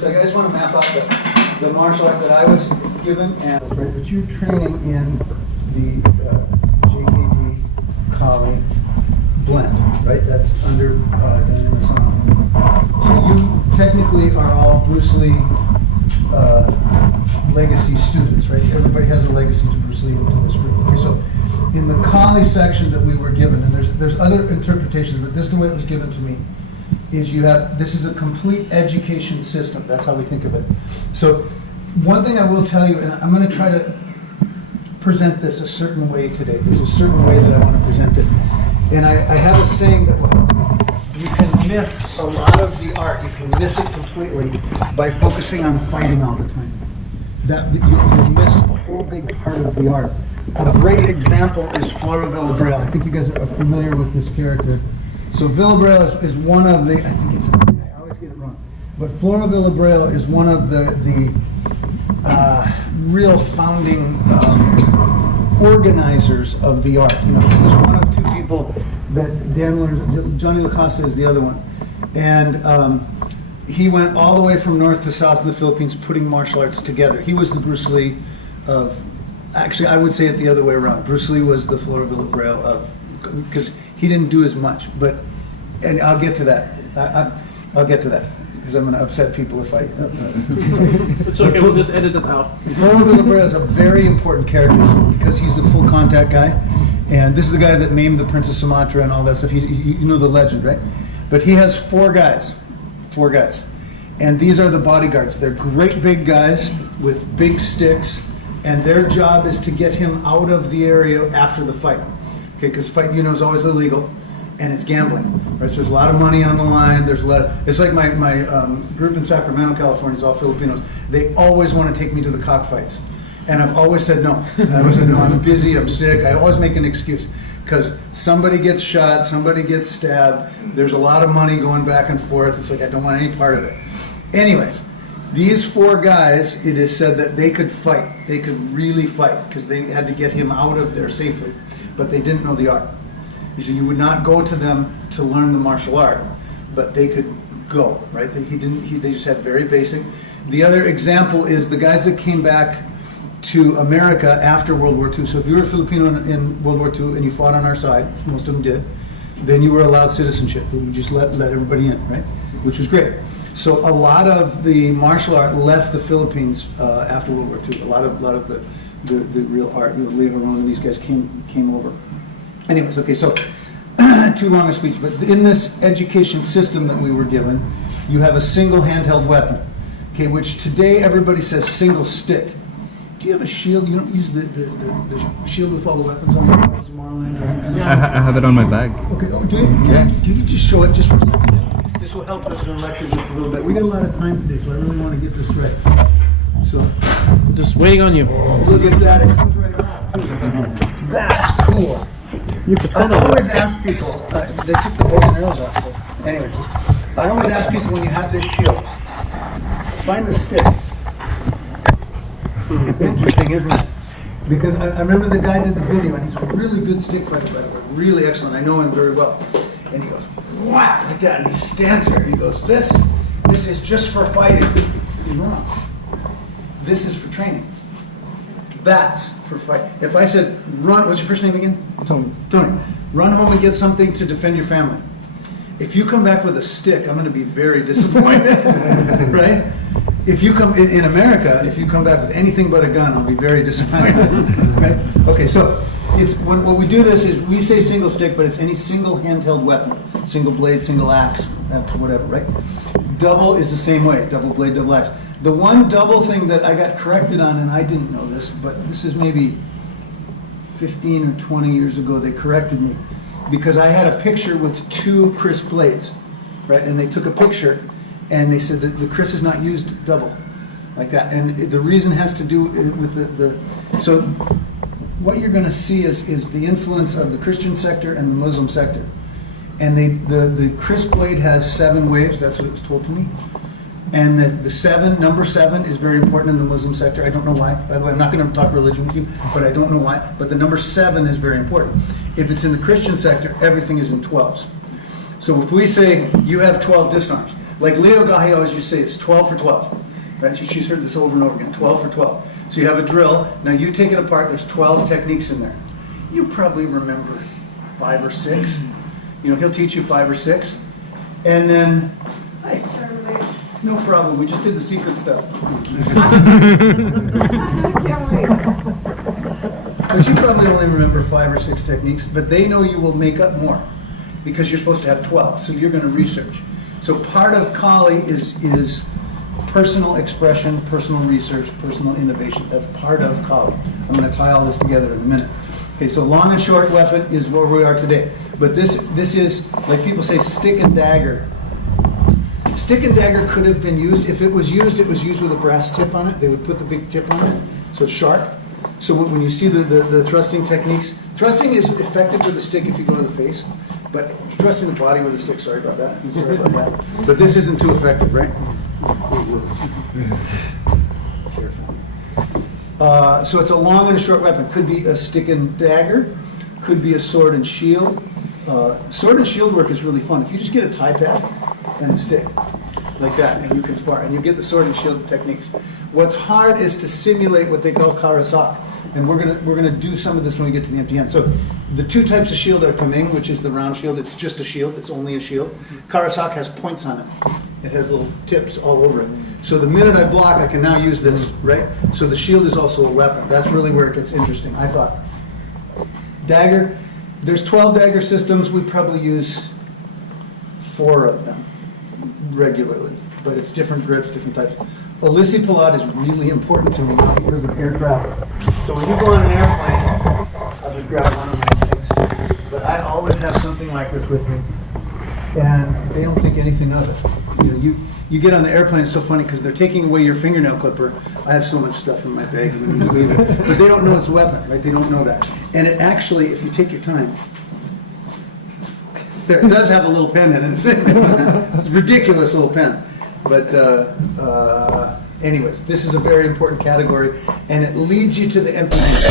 second. I just want to map out the martial arts that I was given. And right, but you're training in the JKD Kali blend, right? That's under Dynamic Sound. So you technically are all Bruce Lee legacy students, right? Everybody has a legacy to Bruce Lee into this group. Okay, so in the Kali section that we were given, and there's other interpretations, but this is the way it was given to me, is you have, this is a complete education system. That's how we think of it. So one thing I will tell you, and I'm going to try to present this a certain way today. There's a certain way that I want to present it. And I have a saying that you can miss a lot of the art. You can miss it completely by focusing on fighting all the time. You'll miss a whole big part of the art. A great example is Flora Villabrel. I think you guys are familiar with this character. So Villabrel is one of the, I always get it wrong, but Flora Villabrel is one of the real founding organizers of the art. You know, he was one of two people that Dan learned. Johnny LaCosta is the other one, and he went all the way from north to south in the Philippines putting martial arts together. He was the Bruce Lee of, actually I would say it the other way around. Bruce Lee was the Flora Villabrel of, because he didn't do as much, but, and I'll get to that. I'll get to that, because I'm going to upset people if I... It's okay, we'll just edit it out. Flora Villabrel is a very important character because he's the full contact guy, and this is the guy that maimed the Prince of Sumatra and all that stuff. You know the legend, right? But he has four guys, and these are the bodyguards. They're great big guys with big sticks, and their job is to get him out of the area after the fight. Okay, because fight, you know, is always illegal, and it's gambling, right? So there's a lot of money on the line. There's a lot of, it's like my group in Sacramento, California is all Filipinos. They always want to take me to the cockfights, and I've always said no. I always said no. I'm busy. I'm sick. I always make an excuse because somebody gets shot, somebody gets stabbed. There's a lot of money going back and forth. It's like I don't want any part of it. Anyways, these four guys, it is said that they could fight. They could really fight because they had to get him out of there safely. But they didn't know the art. You see, you would not go to them to learn the martial art, but they could go, right? They just had very basic. The other example is the guys that came back to America after World War II. So if you were a Filipino in World War II and you fought on our side, most of them did, then you were allowed citizenship. We would just let everybody in, right? Which was great. So a lot of the martial art left the Philippines after World War II. A lot of the real art, you know, Leo Ron and these guys came over. Anyways, okay, so too long a speech, but in this education system that we were given, you have a single handheld weapon, okay, which today everybody says single stick. Do you have a shield? You don't use the shield with all the weapons on it? I have it on my bag. Okay, oh, do you? Yeah. Can you just show it just for a second? This will help us to lecture just a little bit. We got a lot of time today, so I really want to get this right. So, Just waiting on you. look at that, it comes right off too. That's cool. You could I always ask people, they took the bows and arrows off, so anyway. I always ask people when you have this shield, find the stick. Interesting, isn't it? Because I remember the guy did the video, and he's a really good stick fighter, by the way, really excellent. I know him very well. And he goes, whap, like that, and he stands there, and he goes, this is just for fighting. He's wrong. This is for training. That's for fight. If I said, run, what's your first name again? Tony. Tony. Run home and get something to defend your family. If you come back with a stick, I'm going to be very disappointed, right? If you come, in America, if you come back with anything but a gun, I'll be very disappointed, right? Okay, so it's when we do this is we say single stick, but it's any single handheld weapon, single blade, single axe, whatever, right? Double is the same way, double blade, double axe. The one double thing that I got corrected on, and I didn't know this, but this is maybe 15 or 20 years ago, they corrected me because I had a picture with two Chris blades, right? And they took a picture and they said that the Chris is not used double like that. And the reason has to do with so what you're going to see is the influence of the Christian sector and the Muslim sector. And the Chris blade has 7 waves, that's what it was told to me. And number 7 is very important in the Muslim sector. I don't know why. By the way, I'm not going to talk religion with you, but I don't know why. But the number 7 is very important. If it's in the Christian sector, everything is in 12s. So if we say you have 12 disarms, Like Leo Gahi always used to say, it's 12 for 12. Right? She's heard this over and over again, 12 for 12. So you have a drill. Now you take it apart. There's 12 techniques in there. You probably remember 5 or 6. You know, he'll teach you 5 or 6. And then, hey, no problem. We just did the secret stuff. But you probably only remember 5 or 6 techniques, but they know you will make up more because you're supposed to have 12. So you're going to research. So part of Kali is personal expression, personal research, personal innovation. That's part of Kali. I'm going to tie all this together in a minute. Okay, so long and short weapon is where we are today. But this is, like people say, stick and dagger. Stick and dagger could have been used. If it was used with a brass tip on it. They would put the big tip on it, so it's sharp. So when you see the thrusting techniques, thrusting is effective with a stick if you go to the face, but thrusting the body with a stick, sorry about that. But this isn't too effective, right? So it's a long and a short weapon. Could be a stick and dagger, could be a sword and shield. Sword and shield work is really fun. If you just get a tie pad and a stick, like that, and you can spar, and you get the sword and shield techniques. What's hard is to simulate what they call karasak, and we're gonna do some of this when we get to the empty hand. So the 2 types of shield are taming, which is the round shield. It's just a shield. It's only a shield. Karasak has points on it. It has little tips all over it. So the minute I block, I can now use this, right? So the shield is also a weapon. That's really where it gets interesting, I thought. Dagger. There's 12 dagger systems. We probably use 4 of them regularly, but it's different grips, different types. Ulysses Pilot is really important to me now that we're air travel. So when you go on an airplane, I'll just grab one of my things, but I always have something like this with me, and they don't think anything of it. You know, you get on the airplane, it's so funny because they're taking away your fingernail clipper. I have so much stuff in my bag when you leave it, but they don't know it's a weapon, right? They don't know that. And it actually, if you take your time, there, it does have a little pen in it. It's a ridiculous little pen. But anyways, this is a very important category, and it leads you to the empty hand.